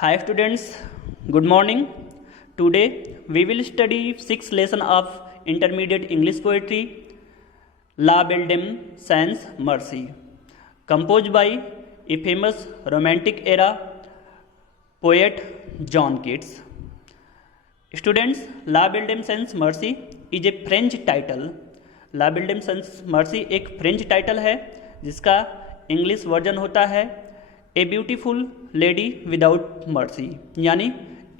Hi students, good morning. Today we will study 6th lesson of intermediate English poetry, La Belle Dame Sans Mercy, composed by a famous romantic era poet John Keats. Students, La Belle Dame Sans Mercy is a French title. La Belle Dame Sans Mercy एक French title है जिसका English version होता है a beautiful lady without mercy, यानी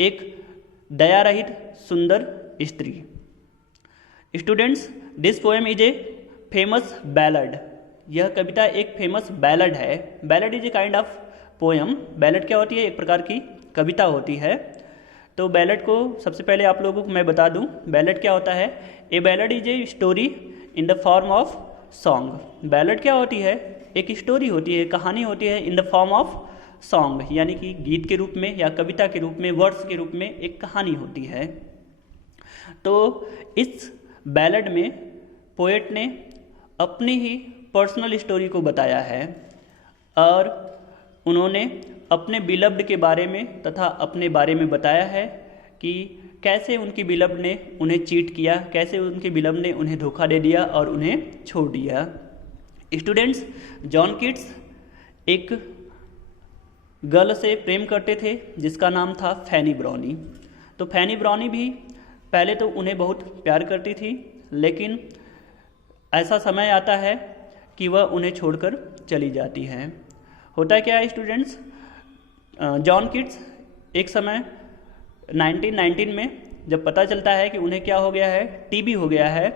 एक दया रहित सुंदर स्त्री. Students, this poem is a famous ballad. यह कविता एक फेमस बैलड है. Ballad is a kind of poem. Ballad क्या होती है? एक प्रकार की कविता होती है. तो बैलड को सबसे पहले आप लोगों को मैं बता दूं, बैलड क्या होता है. A ballad is a story in the form of song. Ballad क्या होती है? एक स्टोरी होती है, कहानी होती है इन द फॉर्म ऑफ सॉन्ग, यानी कि गीत के रूप में या कविता के रूप में, वर्ड्स के रूप में एक कहानी होती है. तो इस बैलड में पोएट ने अपनी ही पर्सनल स्टोरी को बताया है और उन्होंने अपने बिलव्ड के बारे में तथा अपने बारे में बताया है कि कैसे उनकी बिलव्ड ने उन्हें चीट किया, कैसे उनके बिलव्ड ने उन्हें धोखा दे दिया और उन्हें छोड़ दिया. स्टूडेंट्स, जॉन कीट्स एक गर्ल से प्रेम करते थे जिसका नाम था फैनी ब्राउनी. तो फैनी ब्राउनी भी पहले तो उन्हें बहुत प्यार करती थी, लेकिन ऐसा समय आता है कि वह उन्हें छोड़कर चली जाती हैं. होता क्या है स्टूडेंट्स, जॉन कीट्स एक समय 1919 में जब पता चलता है कि उन्हें क्या हो गया है, टीबी हो गया है,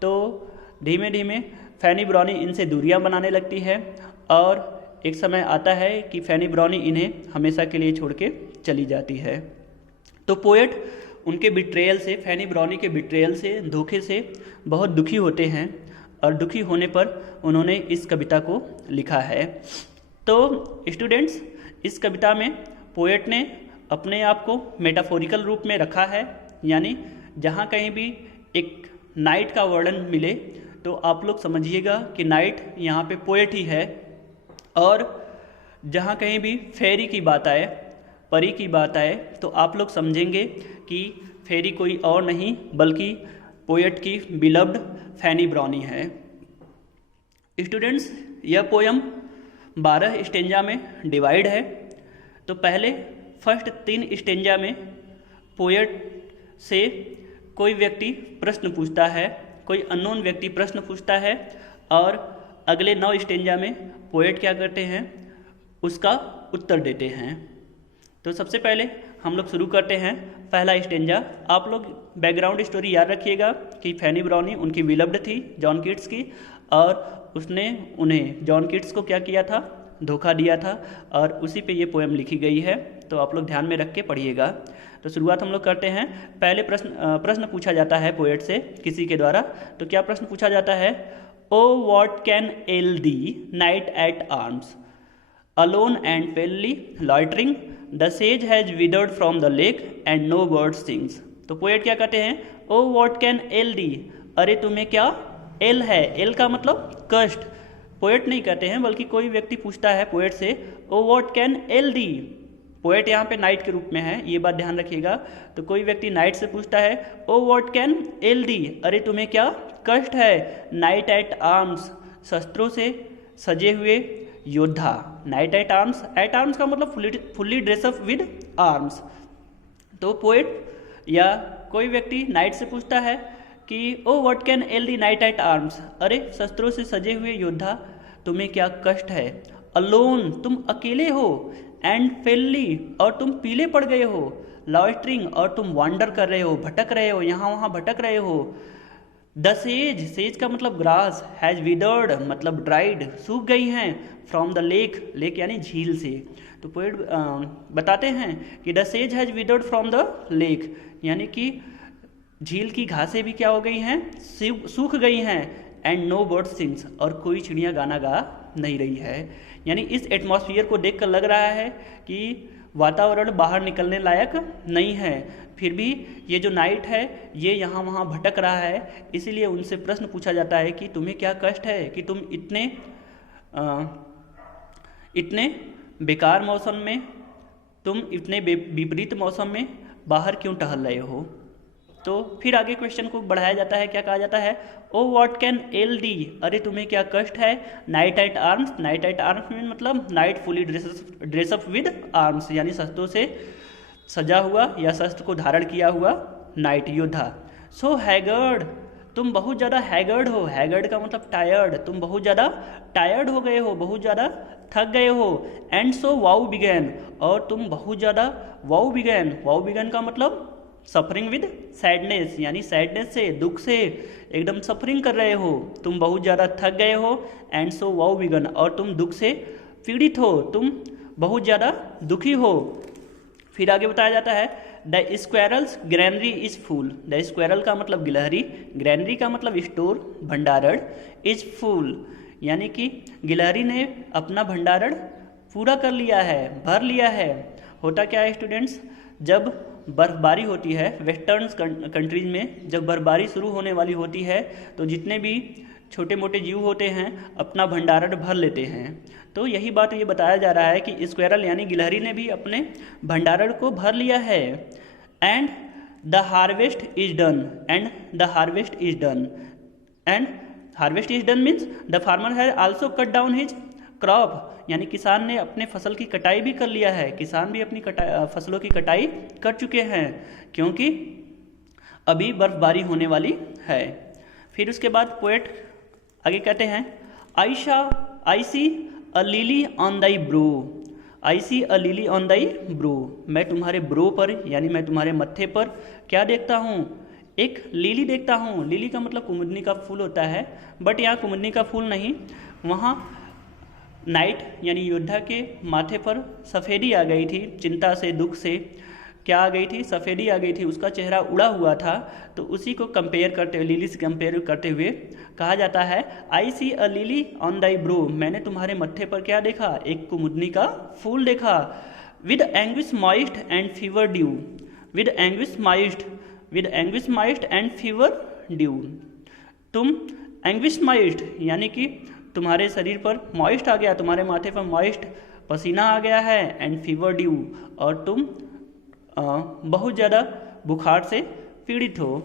तो धीमे धीमे फैनी ब्राउनी इनसे दूरियां बनाने लगती है और एक समय आता है कि फैनी ब्राउनी इन्हें हमेशा के लिए छोड़ के चली जाती है. तो पोएट उनके बिट्रेयल से, फैनी ब्राउनी के बिट्रेयल से, धोखे से बहुत दुखी होते हैं और दुखी होने पर उन्होंने इस कविता को लिखा है. तो स्टूडेंट्स, इस कविता में पोएट ने अपने आप को मेटाफोरिकल रूप में रखा है, यानी जहाँ कहीं भी एक नाइट का वर्णन मिले तो आप लोग समझिएगा कि नाइट यहाँ पे पोएट ही है, और जहाँ कहीं भी फेरी की बात आए, परी की बात आए, तो आप लोग समझेंगे कि फेरी कोई और नहीं बल्कि पोएट की बिलव्ड फैनी ब्राउनी है. स्टूडेंट्स, यह पोएम 12 स्टेंजा में डिवाइड है. तो पहले फर्स्ट 3 स्टेंजा में पोएट से कोई व्यक्ति प्रश्न पूछता है, कोई अननोन व्यक्ति प्रश्न पूछता है, और अगले 9 स्टेंजा में पोएट क्या करते हैं, उसका उत्तर देते हैं. तो सबसे पहले हम लोग शुरू करते हैं पहला स्टेंजा. आप लोग बैकग्राउंड स्टोरी याद रखिएगा कि फैनी ब्राउनी उनकी बिलव्ड थी जॉन कीट्स की, और उसने उन्हें, जॉन कीट्स को क्या किया था, धोखा दिया था, और उसी पे ये पोएम लिखी गई है. तो आप लोग ध्यान में रख के पढ़िएगा. तो शुरुआत हम लोग करते हैं. पहले प्रश्न पूछा जाता है पोएट से किसी के द्वारा. तो क्या प्रश्न पूछा जाता है? O what can ail thee knight at arms, alone and palely loitering, the सेज has withered from the lake and no bird sings. तो पोएट क्या कहते हैं? O what can ail thee, अरे तुम्हें क्या एल है. एल का मतलब कष्ट. पोएट नहीं कहते हैं बल्कि कोई व्यक्ति पूछता है पोएट से, ओ what can ail the. Poet यहाँ पे नाइट के रूप में है, ये बात ध्यान रखिएगा. तो कोई व्यक्ति नाइट से पूछता है, O what can ail thee, अरे तुम्हें क्या कष्ट है. नाइट एट आर्म्स, शस्त्रों से सजे हुए योद्धा. नाइट एट आर्म्स का मतलब फुल्ली ड्रेसअप विद आर्म्स. तो पोएट या कोई व्यक्ति नाइट से पूछता है कि O what can ail thee knight at arms, अरे शस्त्रों से सजे हुए योद्धा तुम्हें क्या कष्ट है. अलोन, तुम अकेले हो. एंड फेलली, और तुम पीले पड़ गए हो. लॉइटरिंग, और तुम वांडर कर रहे हो, भटक रहे हो, यहाँ वहाँ भटक रहे हो. द सेज, सेज का मतलब ग्रास, हैज विदर्ड मतलब ड्राइड, सूख गई हैं. फ्रॉम द लेक, लेक यानी झील से. तो पोएट बताते हैं कि द सेज has withered from the lake, यानी कि झील की घासें भी क्या हो गई हैं, सूख गई हैं. एंड नो बर्ड सिंग्स, और कोई चिड़िया गाना गा नहीं रही है. यानी इस एटमॉस्फियर को देखकर लग रहा है कि वातावरण बाहर निकलने लायक नहीं है, फिर भी ये जो नाइट है ये यहाँ वहाँ भटक रहा है. इसीलिए उनसे प्रश्न पूछा जाता है कि तुम्हें क्या कष्ट है कि तुम इतने बेकार मौसम में तुम इतने विपरीत मौसम में बाहर क्यों टहल रहे हो। तो फिर आगे क्वेश्चन को बढ़ाया जाता है, क्या कहा जाता है, O what can ail thee, अरे तुम्हें क्या कष्ट है। Knight at arms, knight at arms में मतलब knight fully dress up with arms, यानी शस्त्रों से सजा हुआ या शस्त्र को धारण किया हुआ नाइट, योद्धा। सो हैगर्ड, तुम बहुत ज़्यादा हैगर्ड हो, हैगर्ड का मतलब टायर्ड, तुम बहुत ज़्यादा टायर्ड हो गए हो, बहुत ज़्यादा थक गए हो। एंड सो वाउ बिगैन, और तुम बहुत ज़्यादा वाउ बिगैन, वाउ बिगैन का मतलब सफरिंग विद सैडनेस, यानी सैडनेस से, दुख से एकदम सफरिंग कर रहे हो, तुम बहुत ज़्यादा थक गए हो। एंड सो वाउ बिगन, और तुम दुख से पीड़ित हो, तुम बहुत ज़्यादा दुखी हो। फिर आगे बताया जाता है the squirrels granary is full, the squirrel का मतलब गिलहरी, ग्रैनरी का मतलब स्टोर, भंडारण, इज फुल यानी कि गिलहरी ने अपना भंडारण पूरा कर लिया है, भर लिया है। होता क्या है स्टूडेंट्स, जब बर्फबारी होती है वेस्टर्न कंट्रीज में, जब बर्फबारी शुरू होने वाली होती है तो जितने भी छोटे मोटे जीव होते हैं अपना भंडारण भर लेते हैं। तो यही बात ये बताया जा रहा है कि स्क्वेरल यानी गिलहरी ने भी अपने भंडारण को भर लिया है। And the harvest is done, and the harvest is done, and harvest is done means the farmer has also cut down his crop, यानी किसान ने अपने फसल की कटाई भी कर लिया है, किसान भी अपनी फसलों की कटाई कर चुके हैं क्योंकि अभी बर्फबारी होने वाली है। फिर उसके बाद पोएट आगे कहते हैं I see a lily on thy brow, I see a lily on thy brow, मैं तुम्हारे ब्रो पर यानी मैं तुम्हारे मत्थे पर क्या देखता हूँ, एक लिली देखता हूँ। लिली का मतलब कुमुदनी का फूल होता है, बट यहाँ कुमुदनी का फूल नहीं, वहाँ नाइट यानी योद्धा के माथे पर सफ़ेदी आ गई थी, चिंता से, दुख से क्या आ गई थी, सफ़ेदी आ गई थी, उसका चेहरा उड़ा हुआ था। तो उसी को कंपेयर करते हुए, लिली से कंपेयर करते हुए कहा जाता है आई see a lily on thy bro, मैंने तुम्हारे मत्थे पर क्या देखा, एक कुमुदनी का फूल देखा। With anguish moist and fever due, with anguish mist and fever due, तुम एंग्विश माइस्ट यानी कि तुम्हारे शरीर पर मॉइस्ट आ गया, तुम्हारे माथे पर मॉइस्ट पसीना आ गया है, एंड फीवर ड्यू, और तुम बहुत ज़्यादा बुखार से पीड़ित हो।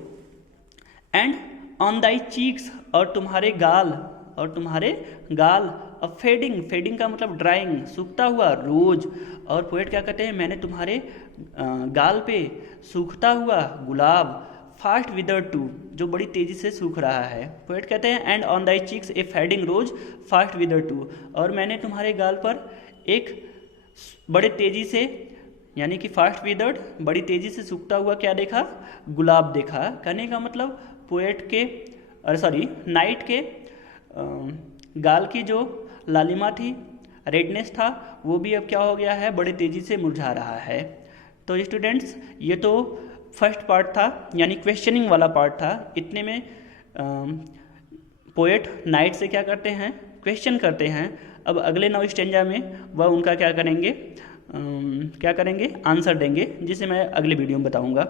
एंड ऑन दाई चीक्स, और तुम्हारे गाल, अब फेडिंग का मतलब ड्राइंग, सूखता हुआ, रोज। और पोएट क्या कहते हैं, मैंने तुम्हारे गाल पे सूखता हुआ गुलाब, फास्ट विदर टू, जो बड़ी तेज़ी से सूख रहा है। पोएट कहते हैं and on thy cheeks a fading rose fast wither too, और मैंने तुम्हारे गाल पर एक बड़े तेज़ी से यानी कि फास्ट विदर्ड, बड़ी तेज़ी से सूखता हुआ क्या देखा, गुलाब देखा। कहने का मतलब पोएट के नाइट के गाल की जो लालिमा थी, रेडनेस था, वो भी अब क्या हो गया है, बड़े तेज़ी से मुरझा रहा है। तो स्टूडेंट्स ये तो फर्स्ट पार्ट था यानी क्वेश्चनिंग वाला पार्ट था। इतने में पोएट नाइट से क्या करते हैं, क्वेश्चन करते हैं। अब अगले 9 स्टेंजा में वह उनका क्या करेंगे, आंसर देंगे, जिसे मैं अगले वीडियो में बताऊंगा।